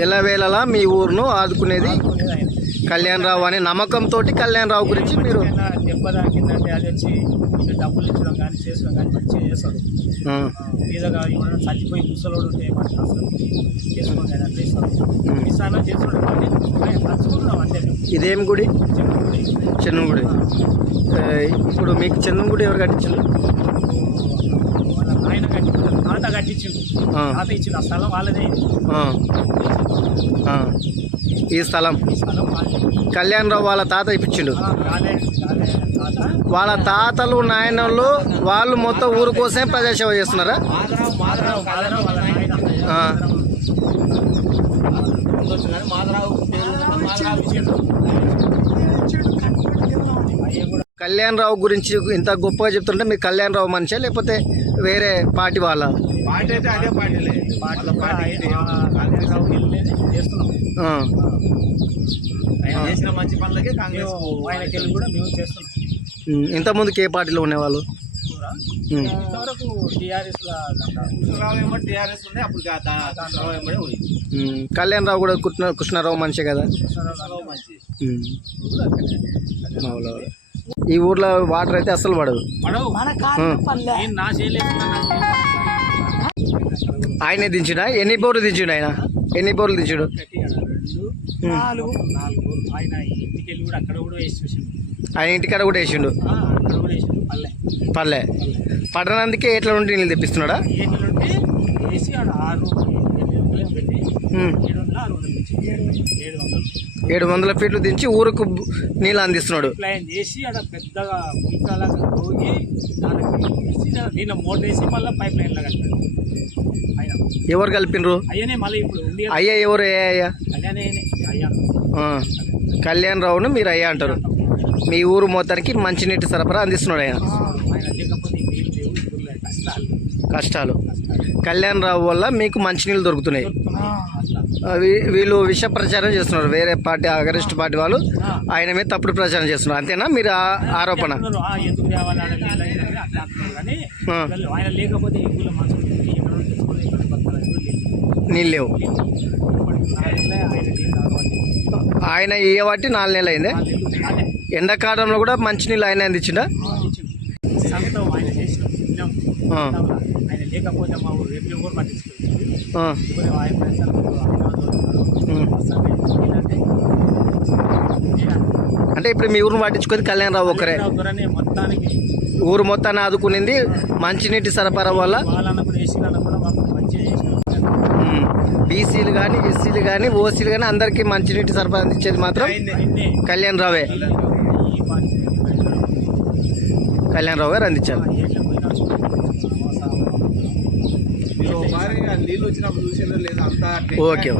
ఎల్లవేళలా మీ ఊరును ఆదుకునేది ఆదుకునేది ఆయన కళ్యాణ్ రావు అనే నమ్మకంతో కళ్యాణ్ రావు గురించి మీరు అది వచ్చి డబ్బులు ఇచ్చడం కానీ చేసడం కానీ మంచిగా చేస్తాడు ఆ, మీదగా ఎవరైనా చచ్చిపోయి ముసలోడు ఉంటే మనకు అసలు చేసుకోండి అని అట్లా కానీ ఆయన పంచుకుంటున్నాం అంతే మేము. ఇదేం గుడి? చెన్నంగుడి. ఇప్పుడు మీకు చెన్నంగుడి ఎవరు కట్టించారు ఆయన కట్టిండు తాత కట్టించిండు. ఆ. తాత ఇచ్చిండు ఆ స్థలం వాళ్ళదే. ఈ స్థలం. ఈ స్థలం వాళ్ళదే. కళ్యాణ్ రావు వాళ్ళ తాత ఇప్పించిండు. వాళ్ళ తాతలు నాయనలు వాళ్ళు మొత్తం ఊరు కోసమే ప్రజాసేవ చేస్తున్నారా? మాధవరావు మాధవరావు వాళ్ళ నాయన ఆ. మాధవరావు ఇచ్చిండు. అయ్య కూడా కళ్యాణ్ రావు గురించి ఇంత గొప్పగా చెప్తుంటే మీరు కళ్యాణ్ రావు మనిషా లేకపోతే వేరే పార్టీ వాళ్ళ? పార్టీ అయితే అదే పార్టీలే. పార్టీ చేస్తున్నాం. ఆ, ఆయన చేసిన మంచి పనులకే కాంగ్రెస్ కూడా మేము చేస్తున్నాం. ఇంతకుముందుకు ఏ పార్టీలో ఉండేవాళ్ళు? ఇంతవరకు టీఆర్ఎస్ ఉండే అప్పుడు కళ్యాణ్ రావు కూడా కృష్ణ కృష్ణారావు మనిషే కదా? కృష్ణరావు మంచి. ఈ ఊర్లో వాటర్ అయితే అస్సలు పడదు. నేను ఆయనే దించుడా ఎన్ని బోర్లు దించుడు ఆయన? ఎన్ని బోర్లు దించుడు? రెండు నాలుగు. నాలుగు. ఆయన ఇంటికి వెళ్ళి కూడా అక్కడ కూడా వేసి చూసిండు. ఆయన ఇంటికాడ కూడా వేసిండు? పల్లె. పర్లే పట్టణానికి ఎట్లా నుండి నీళ్ళు తెప్పిస్తున్నాడా? ఏడు వందలు. ఏడు వందలు ఫీట్లు దించి ఊరుకు నీళ్ళు అందిస్తున్నాడు. ప్లాన్ చేసి పెద్దగా దానికి వేసి నిన్న మోటర్ వేసి మళ్ళీ పైప్ లైన్ లాగా ఎవరు కలిపినరు? అయ్యనే మళ్ళీ ఇప్పుడు ఉంది కదా, అయ్యా ఎవరు? అయ్యా? కళ్యాణే అయ్యా. కళ్యాణ్ రావును మీరు అయ్యా అంటారు. మీ ఊరు మొత్తానికి మంచినీటి సరఫరా అందిస్తున్నాడు ఆయన. కష్టాలు. కష్టాలు. కళ్యాణ్ రావు వల్ల మీకు మంచినీళ్ళు దొరుకుతున్నాయి. వీళ్ళు విష ప్రచారం చేస్తున్నారు. వేరే పార్టీ అగరిస్ట్ పార్టీ వాళ్ళు. ఆయన మీద తప్పుడు ప్రచారం చేస్తున్నారు. అంతేనా? మీరు ఆ- ఆరోపణ? నీళ్ళు లేవు. ఆయన వాటి నాలుగు నెలలు అయిందే? ఎండాకాలంలో కూడా మంచినీళ్ళు ఆయన అందించిండా? ఆయన లేకపోతే మా ఊరు రేపు పట్టించుకోవచ్చు ఆయన అంటే ఇప్పుడు మీ ఊరిని పట్టించుకొని కళ్యాణ్ రావు ఒకరే. ఊరు మొత్తాన్ని ఆదుకునింది మంచినీటి సరఫరా వల్ల. బీసీలు కానీ ఎస్సీలు కానీ ఓసీలు కానీ అందరికీ మంచినీటి సరఫరా అందించేది మాత్రం కళ్యాణ్ రావే. కళ్యాణ్ రావు గారు అందించారు. మీరు ఒకసారి నీళ్ళు వచ్చినప్పుడు చూసిందో లేదా అంతా ఓకే.